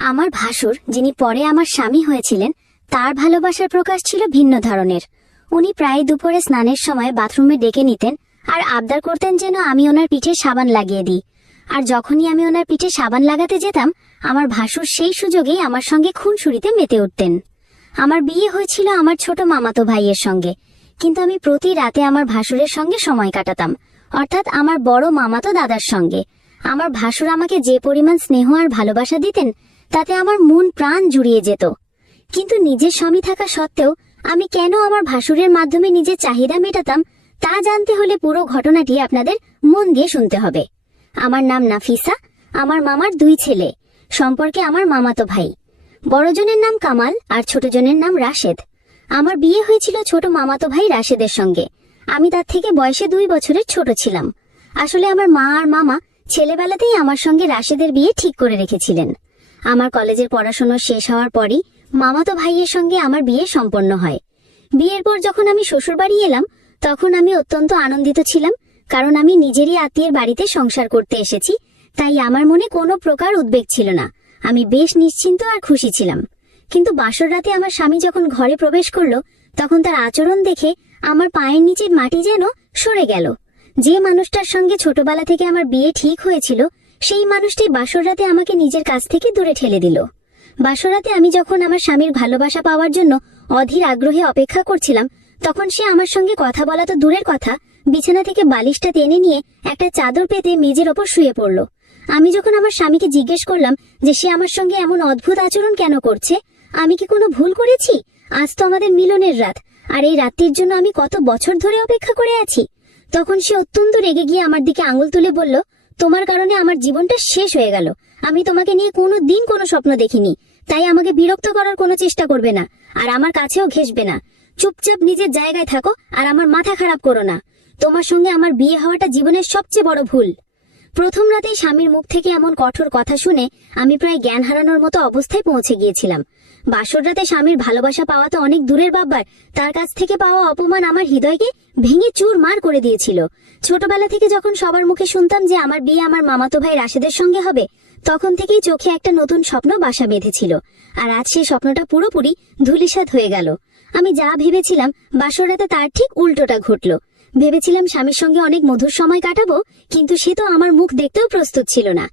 আমার ভাসুর, যিনি পরে আমার স্বামী হয়েছিলেন, তার ভালোবাসার প্রকাশ ছিল ভিন্ন ধরনের। উনি প্রায় দুপুরে স্নানের সময় বাথরুমে ডেকে নিতেন আর আবদার করতেন যেন আমি ওনার পিঠে সাবান লাগিয়ে দিই। আর যখনই আমি ওনার পিঠে সাবান লাগাতে যেতাম, আমার ভাসুর সেই সুযোগেই আমার সঙ্গে খুনসুরিতে মেতে উঠতেন। আমার বিয়ে হয়েছিল আমার ছোট মামাতো ভাইয়ের সঙ্গে, কিন্তু আমি প্রতি রাতে আমার ভাসুরের সঙ্গে সময় কাটাতাম, অর্থাৎ আমার বড় মামাতো দাদার সঙ্গে। আমার ভাসুর আমাকে যে পরিমাণ স্নেহ আর ভালোবাসা দিতেন তাতে আমার মন প্রাণ জুড়িয়ে যেত। কিন্তু নিজের স্বামী থাকা সত্ত্বেও আমি কেন আমার ভাসুরের মাধ্যমে নিজের চাহিদা মেটাতাম, তা জানতে হলে পুরো ঘটনাটি আপনাদের মন দিয়ে শুনতে হবে। আমার নাম নাফিসা, আমার মামার দুই ছেলে, সম্পর্কে আমার মামাতো ভাই। বড়জনের নাম কামাল আর ছোটজনের নাম রাশেদ। আমার বিয়ে হয়েছিল ছোট মামাতো ভাই রাশেদের সঙ্গে। আমি তার থেকে বয়সে দুই বছরের ছোট ছিলাম। আসলে আমার মা আর মামা ছেলেবেলাতেই আমার সঙ্গে রাশেদের বিয়ে ঠিক করে রেখেছিলেন। আমার কলেজের পড়াশোনা শেষ হওয়ার পরই মামাতো ভাইয়ের সঙ্গে আমার বিয়ে সম্পন্ন হয়। বিয়ের পর যখন আমি শ্বশুরবাড়ি এলাম, তখন আমি অত্যন্ত আনন্দিত ছিলাম, কারণ আমি নিজেরই আত্মীয়ের বাড়িতে সংসার করতে এসেছি, তাই আমার মনে কোনো প্রকার উদ্বেগ ছিল না। আমি বেশ নিশ্চিন্ত আর খুশি ছিলাম। কিন্তু বাসর রাতে আমার স্বামী যখন ঘরে প্রবেশ করল, তখন তার আচরণ দেখে আমার পায়ের নিচের মাটি যেন সরে গেল। যে মানুষটার সঙ্গে ছোটবেলা থেকে আমার বিয়ে ঠিক হয়েছিল সেই মানুষটি বাসর রাতে আমাকে নিজের কাছ থেকে দূরে ঠেলে দিল। বাসরাতে আমি যখন আমার স্বামীর ভালোবাসা পাওয়ার জন্য অধীর আগ্রহে অপেক্ষা করছিলাম, তখন সে আমার সঙ্গে কথা বলা তো দূরের কথা, বিছানা থেকে বালিশটা টেনে নিয়ে একটা চাদর পেতে মেজের ওপর শুয়ে পড়ল। আমি যখন আমার স্বামীকে জিজ্ঞেস করলাম যে সে আমার সঙ্গে এমন অদ্ভুত আচরণ কেন করছে, আমি কি কোনো ভুল করেছি? আজ তো আমাদের মিলনের রাত, আর এই রাত্রির জন্য আমি কত বছর ধরে অপেক্ষা করে আছি? তখন সে অত্যন্ত রেগে গিয়ে আমার দিকে আঙুল তুলে বলল তোমার কারণে আমার জীবনটা শেষ হয়ে গেল। আমি তোমাকে নিয়ে কোনো দিন কোনো স্বপ্ন দেখিনি। তাই আমাকে বিরক্ত করার কোনো চেষ্টা করবে না, আর আমার কাছেও ঘেসবে না। চুপচাপ নিজের জায়গায় থাকো, আর আমার মাথা খারাপ করো না। তোমার সঙ্গে আমার বিয়ে হওয়াটা জীবনের সবচেয়ে বড় ভুল। প্রথম রাতেই স্বামীর মুখ থেকে এমন কঠোর কথা শুনে আমি প্রায় জ্ঞান হারানোর মতো অবস্থায় পৌঁছে গিয়েছিলাম। বাসর রাতে স্বামীর ভালোবাসা পাওয়া তো অনেক দূরের ব্যাপার। তার কাছ থেকে পাওয়া অপমান আমার হৃদয়কে ভেঙে চুর মার করে দিয়েছিল। ছোটবেলা থেকে যখন সবার মুখে শুনতাম যে আমার বিয়ে আমার মামাতো ভাই রাশেদের সঙ্গে হবে, তখন থেকেই চোখে একটা নতুন স্বপ্ন বাসা বেঁধেছিল। আর আজ সেই স্বপ্নটা পুরোপুরি ধুলিসাৎ হয়ে গেল। আমি যা ভেবেছিলাম, বাসর রাতে তার ঠিক উল্টোটা ঘটল। ভেবেছিলাম স্বামীর সঙ্গে অনেক মধুর সময় কাটাবো, কিন্তু সে তো আমার মুখ দেখতেও প্রস্তুত ছিল না।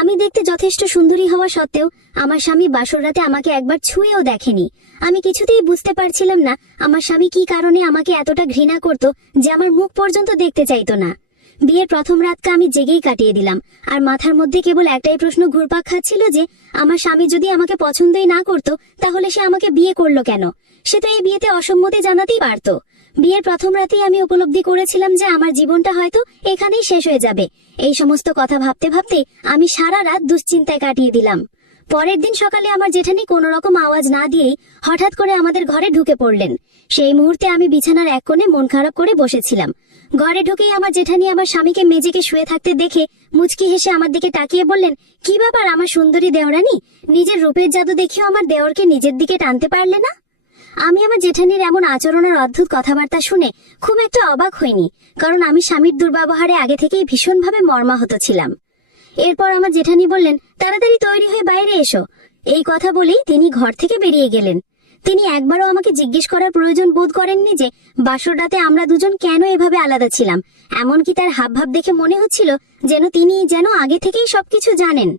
আমি দেখতে যথেষ্ট সুন্দরী হওয়া সত্ত্বেও আমার স্বামী বাসর রাতে আমাকে একবার ছুঁয়েও দেখেনি। আমি কিছুতেই বুঝতে পারছিলাম না আমার স্বামী কি কারণে আমাকে এতটা ঘৃণা করত যে আমার মুখ পর্যন্ত দেখতে চাইতো না। বিয়ের প্রথম রাতটা আমি জেগেই কাটিয়ে দিলাম, আর মাথার মধ্যে কেবল একটাই প্রশ্ন ঘুরপাক খাচ্ছিল যে, আমার স্বামী যদি আমাকে পছন্দই না করত, তাহলে সে আমাকে বিয়ে করল কেন? সে তো এই বিয়েতে অসম্মতি জানাতেই পারত। বিয়ের প্রথম রাতেই আমি উপলব্ধি করেছিলাম যে আমার জীবনটা হয়তো এখানেই শেষ হয়ে যাবে। এই সমস্ত কথা ভাবতে ভাবতে আমি সারা রাত দুশ্চিন্তায় কাটিয়ে দিলাম। পরের দিন সকালে আমার জেঠানি কোনো রকম আওয়াজ না দিয়েই হঠাৎ করে আমাদের ঘরে ঢুকে পড়লেন। সেই মুহূর্তে আমি বিছানার এক কোণে মন খারাপ করে বসেছিলাম। ঘরে ঢুকেই আমার জেঠানি আমার স্বামীকে মেজেকে শুয়ে থাকতে দেখে মুচকি হেসে আমার দিকে তাকিয়ে বললেন, কি ব্যাপার আমার সুন্দরী দেওরানি? নিজের রূপের জাদু দেখিও আমার দেওরকে নিজের দিকে টানতে পারলে না? আমি আমার জেঠানির এমন আচরণ আর অদ্ভুত কথাবার্তা শুনে খুব একটা অবাক হইনি, কারণ আমি স্বামীর দুর্ব্যবহারে আগে থেকেই ভীষণভাবে মর্মাহত ছিলাম। এরপর আমার জেঠানি বললেন, তাড়াতাড়ি তৈরি হয়ে বাইরে এসো। এই কথা বলেই তিনি ঘর থেকে বেরিয়ে গেলেন। তিনি একবারও আমাকে জিজ্ঞেস করার প্রয়োজন বোধ করেননি যে বাসর রাতে আমরা দুজন কেন এভাবে আলাদা ছিলাম? এমনকি তার হাবভাব দেখে মনে হচ্ছিল যেন তিনি যেন আগে থেকেই সবকিছু জানেন।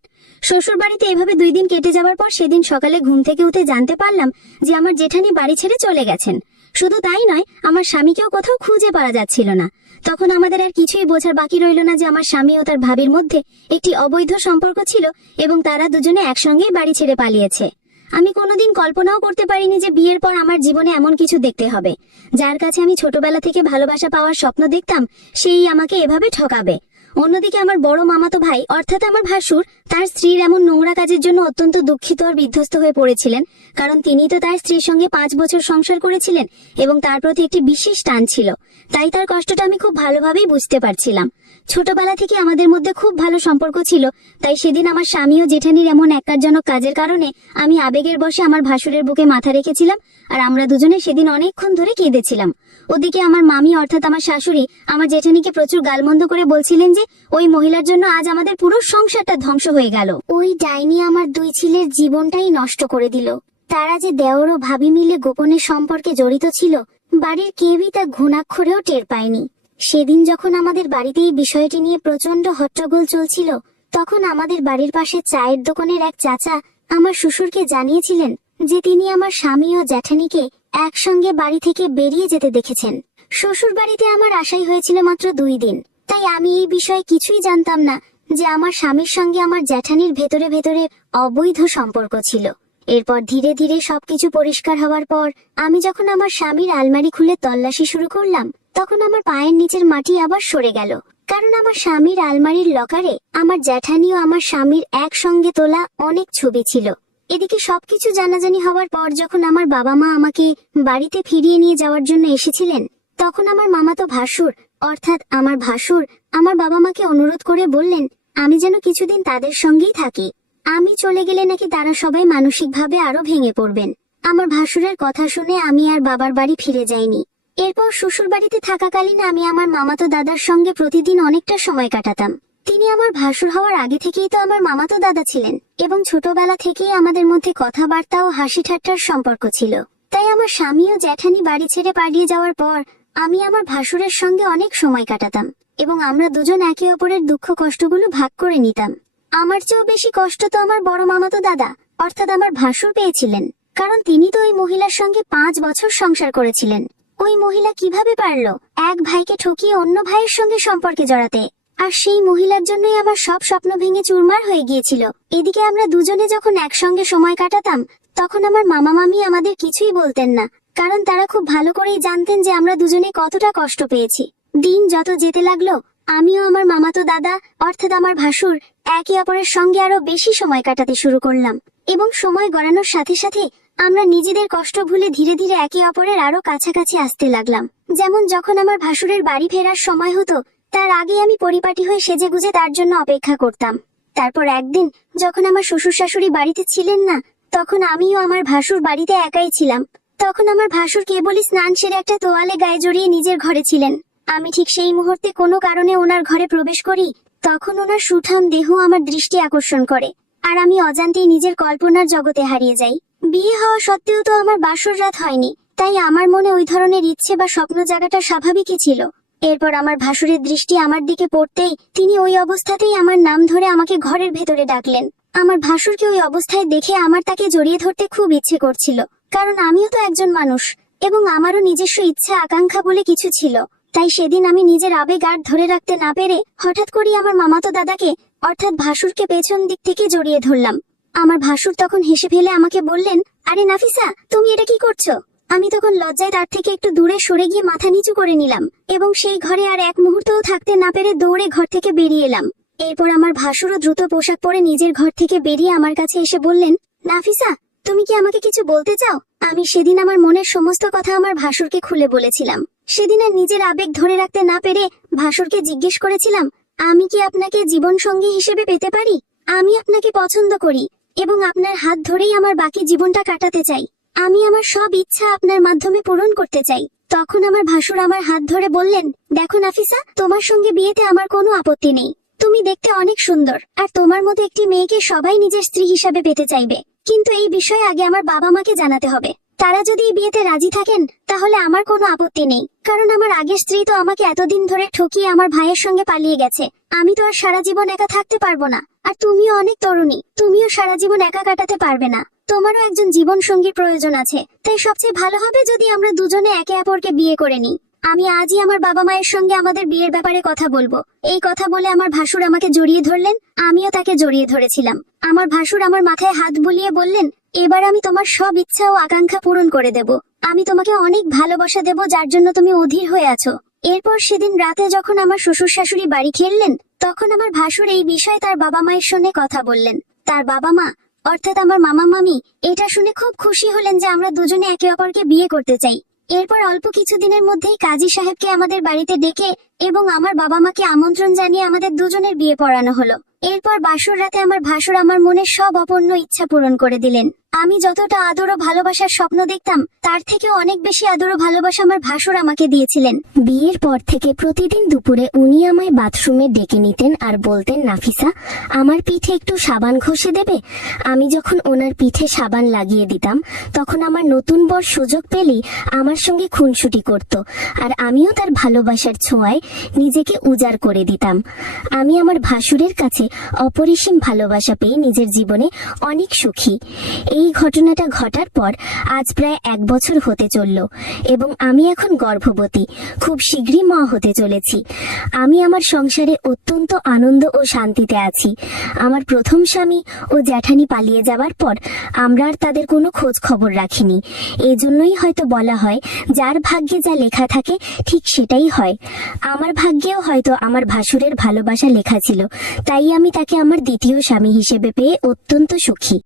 শ্বশুর বাড়িতে এভাবে দুই দিন কেটে যাওয়ার পর সেদিন সকালে ঘুম থেকে উঠে জানতে পারলাম যে আমার জেঠানি বাড়ি ছেড়ে চলে গেছেন। শুধু তাই নয়, আমার স্বামীকেও কোথাও খুঁজে পাওয়া যাচ্ছিল না। তখন আমাদের আর কিছুই বোঝার বাকি রইল না যে আমার স্বামী ও তার ভাবির মধ্যে একটি অবৈধ সম্পর্ক ছিল এবং তারা দুজনে একসঙ্গেই বাড়ি ছেড়ে পালিয়েছে। আমি কোনোদিন কল্পনাও করতে পারিনি যে বিয়ের পর আমার জীবনে এমন কিছু দেখতে হবে। যার কাছে আমি ছোটবেলা থেকে ভালোবাসা পাওয়ার স্বপ্ন দেখতাম, সেই আমাকে এভাবে ঠকাবে। অন্যদিকে আমার বড় মামাতো ভাই, অর্থাৎ আমার ভাসুর, তার স্ত্রীর এমন নোংরা কাজের জন্য অত্যন্ত দুঃখিত আর বিধ্বস্ত হয়ে পড়েছিলেন, কারণ তিনি তো তার স্ত্রীর সঙ্গে পাঁচ বছর সংসার করেছিলেন এবং তার প্রতি একটি বিশেষ টান ছিল। তাই তার কষ্টটা আমি খুব ভালোভাবেই বুঝতে পারছিলাম। ছোটবেলা থেকে আমাদের মধ্যে খুব ভালো সম্পর্ক ছিল, তাই সেদিন আমার স্বামী ও জেঠানির এমন একজনক কাজের কারণে আমি আবেগের বসে আমার ভাসুরের বুকে মাথা রেখেছিলাম আর আমরা দুজনে সেদিন অনেকক্ষণ ধরে কেঁদেছিলাম। ওদিকে আমার মামি অর্থাৎ আমার শাশুড়ি আমার জেঠানিকে প্রচুর গালমন্দ করে বলছিলেন যে, ওই মহিলার জন্য আজ আমাদের পুরো সংসারটা ধ্বংস হয়ে গেল। ওই ডাইনি আমার দুই ছেলের জীবনটাই নষ্ট করে দিল। তারা যে দেওর ও ভাবি মিলে গোপনে সম্পর্কে জড়িত ছিল, বাড়ির কেউই তা ঘুণাক্ষরেও টের পায়নি। সেদিন যখন আমাদের বাড়িতে এই বিষয়টি নিয়ে প্রচণ্ড হট্টগোল চলছিল, তখন আমাদের বাড়ির পাশে চায়ের দোকানের এক চাচা আমার শ্বশুরকে জানিয়েছিলেন যে তিনি আমার স্বামী ও জ্যাঠানিকে একসঙ্গে বাড়ি থেকে বেরিয়ে যেতে দেখেছেন। শ্বশুর বাড়িতে আমার আশাই হয়েছিল মাত্র দুই দিন। তাই আমি এই বিষয়ে কিছুই জানতাম না যে আমার স্বামীর সঙ্গে আমার জ্যাঠানির ভেতরে ভেতরে অবৈধ সম্পর্ক ছিল। এরপর ধীরে ধীরে সবকিছু পরিষ্কার হওয়ার পর আমি যখন আমার স্বামীর আলমারি খুলে তল্লাশি শুরু করলাম তখন আমার পায়ের নিচের মাটি আবার সরে গেল। কারণ আমার স্বামীর আলমারির লকারে আমার জ্যাঠানি ও আমার স্বামীর একসঙ্গে তোলা অনেক ছবি ছিল। এদিকে সবকিছু জানাজানি হওয়ার পর যখন আমার বাবা মা আমাকে বাড়িতে ফিরিয়ে নিয়ে যাওয়ার জন্য এসেছিলেন, তখন আমার মামাতো ভাসুর, অর্থাৎ আমার ভাসুর, আমার বাবা মাকে অনুরোধ করে বললেন, আমি যেন কিছুদিন তাদের সঙ্গেই থাকি। আমি চলে গেলে নাকি তারা সবাই মানসিকভাবে আরও ভেঙে পড়বেন। আমার ভাসুরের কথা শুনে আমি আর বাবার বাড়ি ফিরে যাইনি। এরপর শ্বশুর বাড়িতে থাকাকালীন আমি আমার মামাতো দাদার সঙ্গে প্রতিদিন অনেকটা সময় কাটাতাম। তিনি আমার ভাসুর হওয়ার আগে থেকেই তো আমার মামাতো দাদা ছিলেন, এবং ছোটবেলা থেকেই আমাদের মধ্যে কথাবার্তা ও হাসি ঠাট্টার সম্পর্ক ছিল। তাই আমার স্বামী ও জ্যাঠানি বাড়ি ছেড়ে পালিয়ে যাওয়ার পর আমি আমার ভাসুরের সঙ্গে অনেক সময় কাটাতাম, এবং আমরা দুজন একে অপরের দুঃখ কষ্টগুলো ভাগ করে নিতাম। আমার চেয়েও বেশি কষ্ট তো আমার বড় মামাতো দাদা, অর্থাৎ আমার ভাসুর পেয়েছিলেন, কারণ তিনি তো ওই মহিলার সঙ্গে পাঁচ বছর সংসার করেছিলেন। ওই মহিলা কীভাবে পারল? এক ভাইকে ঠকিয়ে অন্য ভাইয়ের সঙ্গে সম্পর্কে জড়াতে। আর সেই মহিলার জন্যই আমার সব স্বপ্ন ভেঙে চুরমার হয়ে গিয়েছিল। এদিকে আমরা দুজনে যখন একসঙ্গে সময় কাটাতাম, তখন আমার মামা মামি আমাদের কিছুই বলতেন না, কারণ তারা খুব ভালো করেই জানতেন যে আমরা দুজনে কতটা কষ্ট পেয়েছি। দিন যত যেতে লাগল, আমিও আমার মামাতো দাদা, অর্থাৎ আমার ভাসুর, একে অপরের সঙ্গে আরও বেশি সময় কাটাতে শুরু করলাম। এবং সময় গড়ানোর সাথে সাথে আমরা নিজেদের কষ্ট ভুলে ধীরে ধীরে একে অপরের আরও কাছাকাছি আসতে লাগলাম। যেমন যখন আমার ভাসুরের বাড়ি ফেরার সময় হতো, তার আগে আমি পরিপাটি হয়ে সেজে গুজে তার জন্য অপেক্ষা করতাম। তারপর একদিন, যখন আমার শ্বশুর শাশুড়ি বাড়িতে ছিলেন না, তখন আমিও আমার ভাসুর বাড়িতে একাই ছিলাম। তখন আমার ভাসুর কেবলই স্নান সেরে একটা তোয়ালে গায়ে জড়িয়ে নিজের ঘরে ছিলেন। আমি ঠিক সেই মুহূর্তে কোনো কারণে ওনার ঘরে প্রবেশ করি, তখন ওনার সুঠাম দেহ আমার দৃষ্টি আকর্ষণ করে, আর আমি অজান্তেই নিজের কল্পনার জগতে হারিয়ে যাই। বিয়ে হওয়া সত্ত্বেও তো আমার বাসর রাত হয়নি, তাই আমার মনে ওই ধরনের ইচ্ছে বা স্বপ্ন জাগাটা স্বাভাবিকই ছিল। এরপর আমার ভাসুরের দৃষ্টি আমার দিকে পড়তেই তিনি ওই অবস্থাতেই আমার নাম ধরে আমাকে ঘরের ভেতরে ডাকলেন। আমার ভাসুরকে ওই অবস্থায় দেখে আমার তাকে জড়িয়ে ধরতে খুব ইচ্ছে করছিল, কারণ আমিও তো একজন মানুষ, এবং আমারও নিজস্ব ইচ্ছা আকাঙ্ক্ষা বলে কিছু ছিল। তাই সেদিন আমি নিজের আবেগ আর ধরে রাখতে না পেরে হঠাৎ করি আমার মামাতো দাদাকে, অর্থাৎ ভাসুরকে পেছন দিক থেকে জড়িয়ে ধরলাম। আমার ভাসুর তখন হেসে ফেলে আমাকে বললেন, আরে নাফিসা, তুমি এটা কি করছ? আমি তখন লজ্জায় তার থেকে একটু দূরে সরে গিয়ে মাথা নিচু করে নিলাম এবং সেই ঘরে আর এক মুহূর্তও থাকতে না পেরে দৌড়ে ঘর থেকে বেরিয়ে এলাম। এরপর আমার ভাসুরও দ্রুত পোশাক পরে নিজের ঘর থেকে বেরিয়ে আমার কাছে এসে বললেন, নাফিসা, তুমি কি আমাকে কিছু বলতে চাও? আমি সেদিন আমার মনের সমস্ত কথা আমার ভাসুরকে খুলে বলেছিলাম। সেদিন আর নিজের আবেগ ধরে রাখতে না পেরে ভাসুরকে জিজ্ঞেস করেছিলাম, আমি কি আপনাকে জীবন সঙ্গী হিসেবে পেতে পারি? আমি আপনাকে পছন্দ করি। এবং আপনার হাত ধরেই আমার বাকি জীবনটা কাটাতে চাই। আমি আমার সব ইচ্ছা আপনার মাধ্যমে পূরণ করতে চাই। তখন আমার ভাসুর আমার হাত ধরে বললেন, দেখো নাফিসা, তোমার সঙ্গে বিয়েতে আমার কোনো আপত্তি নেই। তুমি দেখতে অনেক সুন্দর, আর তোমার মতো একটি মেয়েকে সবাই নিজের স্ত্রী হিসাবে পেতে চাইবে। কিন্তু এই বিষয়ে আগে আমার বাবা মাকে জানাতে হবে। তারা যদি এই বিয়েতে রাজি থাকেন, তাহলে আমার কোনো আপত্তি নেই। কারণ আমার আগের স্ত্রী তো আমাকে এতদিন ধরে ঠকিয়ে আমার ভাইয়ের সঙ্গে পালিয়ে গেছে। আমি তো আর সারা জীবন একা থাকতে পারব না। আর তুমিও অনেক তরুণী, তুমিও সারা জীবন একা কাটাতে পারবে না। তোমারও একজন জীবন সঙ্গীর প্রয়োজন আছে। তাই সবচেয়ে ভালো হবে যদি আমরা দুজনে একে অপরকে বিয়ে করে নিই। আমি আজই আমার বাবা মায়ের সঙ্গে আমাদের বিয়ের ব্যাপারে কথা বলব। এই কথা বলে আমার ভাসুর আমাকে জড়িয়ে ধরলেন, আমিও তাকে জড়িয়ে ধরেছিলাম। আমার ভাসুর আমার মাথায় হাত বুলিয়ে বললেন এবার আমি তোমার সব ইচ্ছা ও আকাঙ্ক্ষা পূরণ করে দেব। আমি তোমাকে অনেক ভালোবাসা দেব, যার জন্য তুমি অধীর হয়ে আছো। এরপর সেদিন রাতে যখন আমার শ্বশুর শাশুড়ি বাড়ি খেললেন, তখন আমার ভাসুর এই বিষয়ে তার বাবা মায়ের সঙ্গে কথা বললেন। তার বাবা মা, অর্থাৎ আমার মামা মামি, এটা শুনে খুব খুশি হলেন যে আমরা দুজনে একে অপরকে বিয়ে করতে চাই। এরপর অল্প কিছুদিনের মধ্যেই কাজী সাহেবকে আমাদের বাড়িতে ডেকে এবং আমার বাবা মাকে আমন্ত্রণ জানিয়ে আমাদের দুজনের বিয়ে পড়ানো হলো। এরপর বাসর রাতে আমার ভাসুর আমার মনের সব অপূর্ণ ইচ্ছা পূরণ করে দিলেন। আমি যতটা আদর ও ভালোবাসার স্বপ্ন দেখতাম, তার থেকে অনেক বেশি আদর ও ভালোবাসা আমার ভাসুর আমাকে দিয়েছিলেন। বিয়ের পর থেকে প্রতিদিন দুপুরে উনি আমায় বাথরুমে ডেকে নিতেন আর বলতেন, নাফিসা, আমার পিঠে একটু সাবান ঘষে দেবে? আমি যখন ওনার পিঠে সাবান লাগিয়ে দিতাম, তখন আমার নতুন বর সুযোগ পেলেই আমার সঙ্গে খুনসুটি করত আর আমিও তার ভালোবাসার ছোঁয়ায় নিজেকে উজাড় করে দিতাম। আমি আমার ভাসুরের কাছে অপরিসীম ভালোবাসা পেয়ে নিজের জীবনে অনেক সুখী। এই ঘটনাটা ঘটার পর আজ প্রায় এক বছর হতে চলল এবং আমি এখন গর্ভবতী। খুব শীঘ্রই মা হতে চলেছি। আমি আমার সংসারে অত্যন্ত আনন্দ ও শান্তিতে আছি। আমার প্রথম স্বামী ও জ্যাঠানি পালিয়ে যাওয়ার পর আমরা আর তাদের কোনো খোঁজ খবর রাখিনি। এই জন্যই হয়তো বলা হয়, যার ভাগ্যে যা লেখা থাকে ঠিক সেটাই হয়। আমার ভাগ্যেও হয়তো আমার ভাসুরের ভালোবাসা লেখা ছিল, তাই আমি তাকে আমার দ্বিতীয় স্বামী হিসেবে পেয়ে অত্যন্ত সুখী।